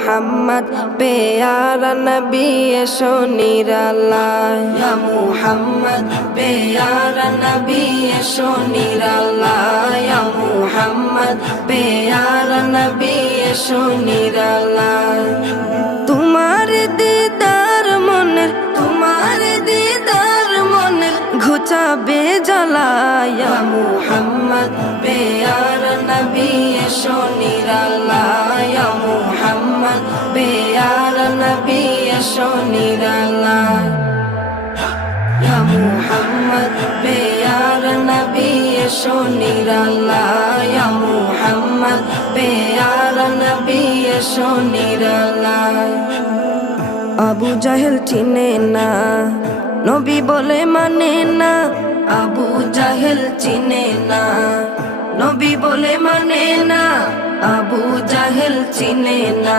মুহাম্মদ প্যারা নবী এসো নিরালায়, ইয়া মুহাম্মদ প্যারা নবী এসো নিরালায়, ইয়া মুহাম্মদ প্যারা নবী এসো নিরালায়। তোমার দিদার মনের, তোমার দিদার মনের ঘুচাবে জ্বালায়, ইয়া মুহাম্মদ প্যারা নবী এসো নিরালায়, ইয়া মুহাম্মদ প্যারা নবী এসো নিরালায়, ইয়া মুহাম্মদ প্যারা নবী এসো নিরালায়, ইয়া মুহাম্মদ প্যারা নবী এসো নিরালায়। আবু জাহেল চিনে না, নবী বলে মানে না, আবু জাহেল চিনে না, নবী বলে মানে না, আবু জাহেল চিনে না।